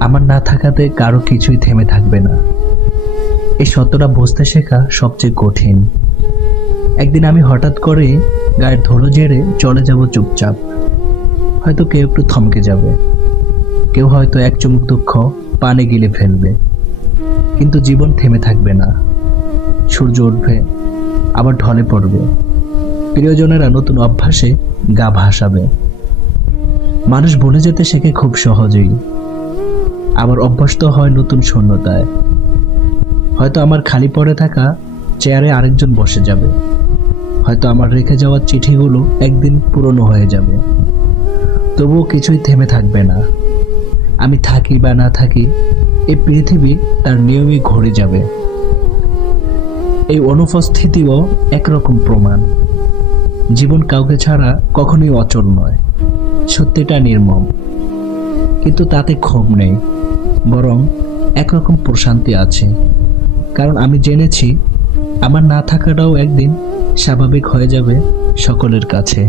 আমার না থাকাতে কারো কিছুই থেমে থাকবে না। এই সত্যটা বুঝতে শেখা সবচেয়ে কঠিন। একদিন আমি হঠাৎ করে গায়ের ধুলো ঝেড়ে চলে যাব চুপচাপ। হয়তো কেউ একটু থমকে যাবে, কেউ হয়তো এক চুমুক দুঃখ পানে গিলে ফেলবে, কিন্তু জীবন থেমে থাকবে না। সূর্য উঠবে, আবার ঢলে পড়বে। প্রিয়জনেরা নতুন অভ্যাসে গা ভাসাবে। মানুষ ভুলে যেতে শেখে খুব সহজেই, আবার অভ্যস্ত হয় নতুন শূন্যতায়। হয়তো আমার খালি পড়ে থাকা চেয়ারে আরেকজন বসে যাবে, হয়তো আমার রেখে যাওয়া চিঠিগুলো একদিন পুরনো হয়ে যাবে। তবুও কিছুই থেমে থাকবে না। আমি থাকি বা না থাকি, এই পৃথিবী তার নিয়মে ঘুরে যাবে। এই অনুপস্থিতিও একরকম প্রমাণ। জীবন কাউকে ছাড়া কখনোই অচল নয়। সত্যিটা নির্মম, কিন্তু তাতে ক্ষোভ নেই, বরং একরকম প্রশান্তি আছে। কারণ আমি জেনেছি আমার না থাকাটাও একদিন স্বাভাবিক হয়ে যাবে সকলের কাছে।